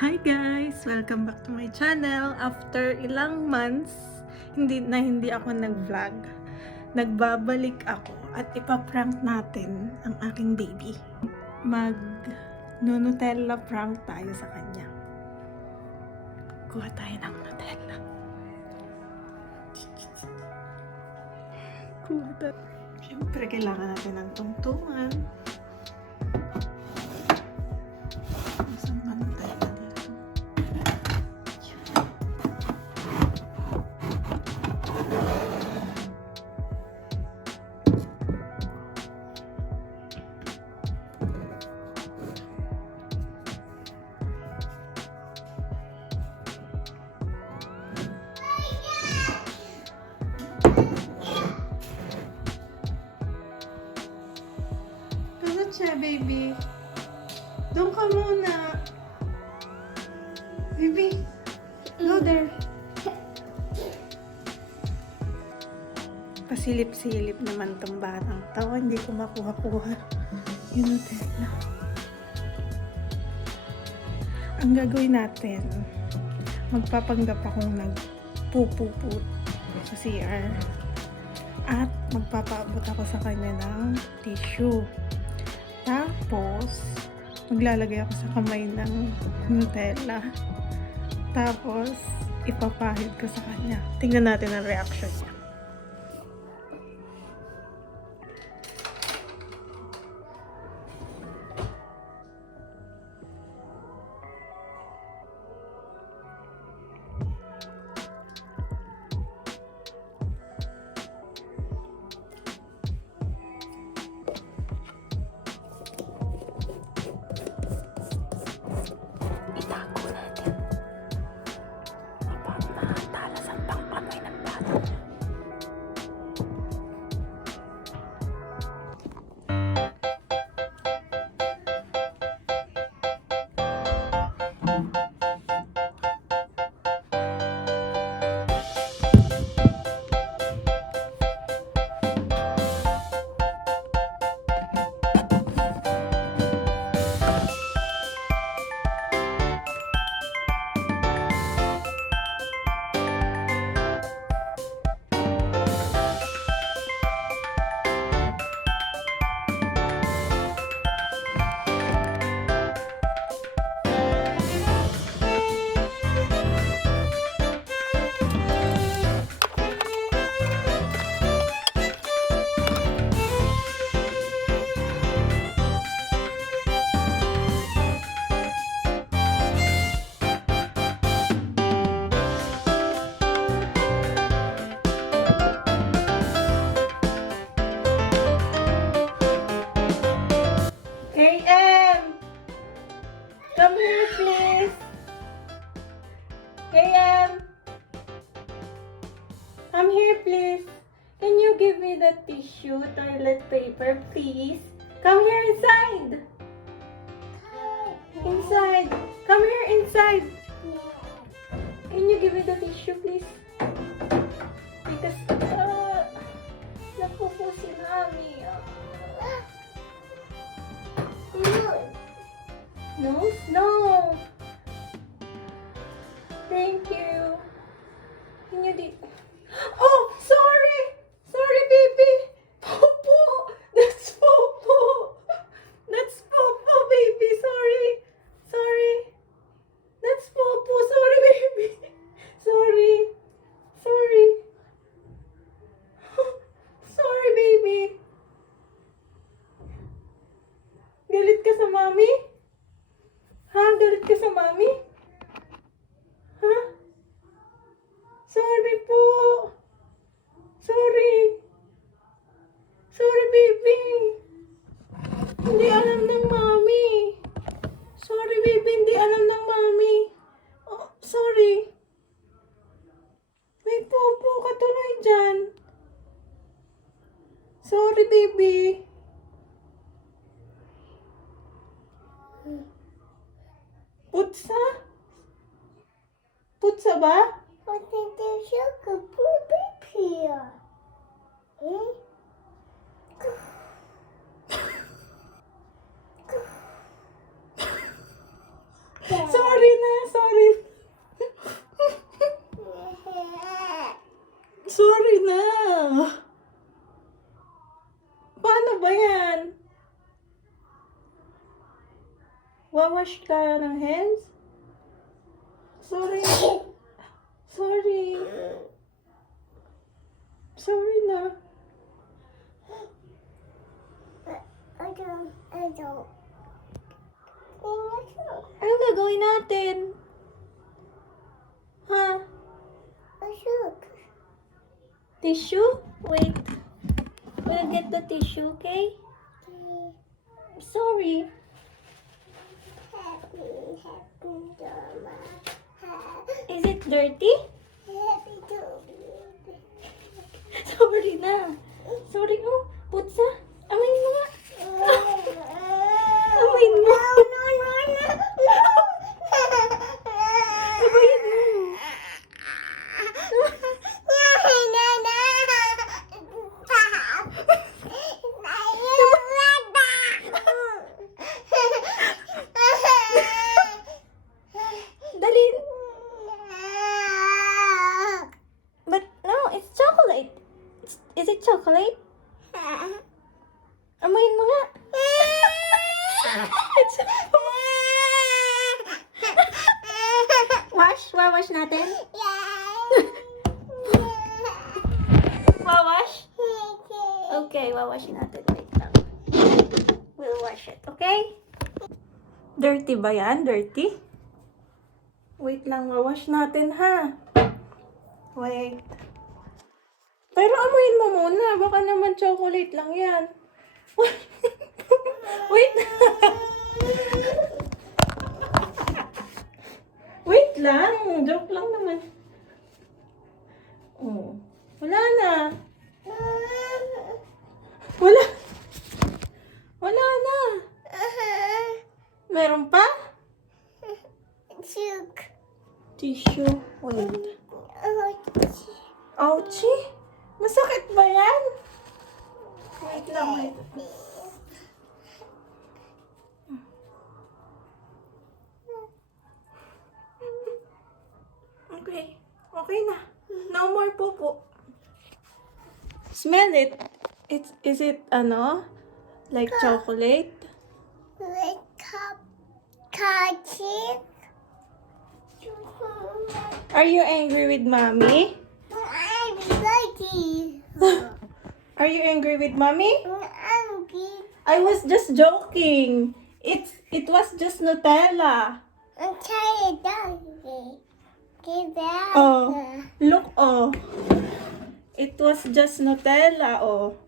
Hi guys! Welcome back to my channel. After ilang months, hindi ako nag-vlog. Nagbabalik ako at ipaprank natin ang aking baby. Nutella prank tayo sa kanya. Kuha tayo ng Nutella. Kuha tayo. Siyempre, kailangan natin ng tungtungan. Siya, baby. Doon ka muna. Baby, go there. Pasilip-silip naman tong batang tawa. Hindi ko makuha-kuha yung Nutella. Ang gagawin natin, magpapanggap akong nagpupuput sa CR. At magpapaabot ako sa kanya ng tissue. Tapos, maglalagay ako sa kamay ng Nutella. Tapos, ipapahid ko sa kanya. Tingnan natin ang reaction niya. Come here, please. KM, come here, please. Can you give me the tissue, toilet paper, please? Come here inside. Inside. Come here inside. Can you give me the tissue, please? Because, napupo si Mami. Nose? No! Thank you. Can you Oh! Sorry! Sorry, baby! Popo! That's Popo! That's Popo, baby! Sorry! Sorry! That's Popo! Sorry, baby! Sorry! Sorry! Sorry, baby! Galit ka sa Mami? Ha? Galit ka sa Mami? Ha? Sorry po. Sorry. Sorry, baby. Hindi alam ng Mami. Sorry, baby. Hindi alam ng Mami. Oh, sorry. May popo ka tuloy dyan. Sorry, baby. Putsa? Putsa ba? Sorry na. Nagwawash ka ng hands? Sorry. Sorry. Sorry na. I don't. Ano gagawin natin? Ha? Tissue? Wait. We'll get the tissue, okay? Sorry. Is it dirty? Sorry na. Sorry, oh. Putsa. Amayin mo nga. Amayin mo. Amayin mo. Dali. But no, it's chocolate. Is it chocolate? Amayin mo nga. Wawash natin? Wawash? Okay, wawash natin. Wait lang. We'll wash it, okay? Dirty ba yan? Dirty? Wait lang, wawash natin ha. Wait. Pero amuin mo muna. Baka naman chocolate lang yan. Wait. Wait lang. Joke lang naman. Oh. Wala na. Wala. Wala na. Meron pa? Tissue. Wait. Ouchie? Masakit ba yan? Wait lang, wait. Okay. Okay na. No more popo. Smell it. Is it, like chocolate? Are you angry with mommy? Are you angry with mommy? I was just joking. It was just Nutella. Oh, look, oh. It was just Nutella, oh.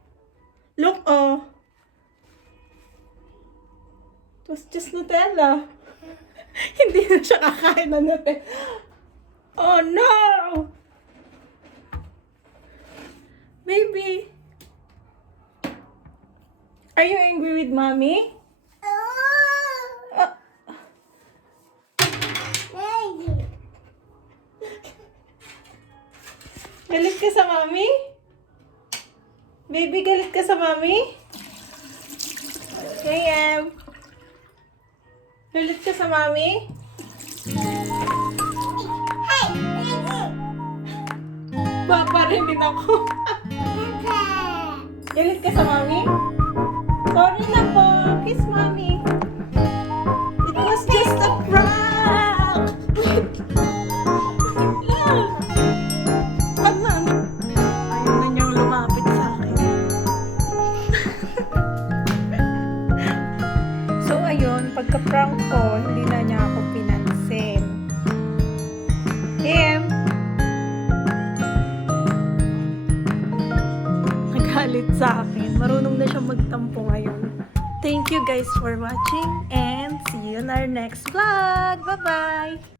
Look, oh. It was just Nutella. Hindi na siya kakain ng Nutella. Oh, no! Baby. Are you angry with mommy? Galit ka sa mommy? Baby, galit ka sa mommy? Hey, galit ka sa mommy? Paparinig ako. Galit ka sa mommy? Sorry na po. Kiss mommy. It was just a prank. Wag na. Ayaw na niyang lumapit sa akin. So, ayun. Pagka-prank ko, hindi na niya ako pinansin. Nagalit sa akin. Marunong na siya magtampo ngayon. Thank you guys for watching and see you in our next vlog. Bye-bye!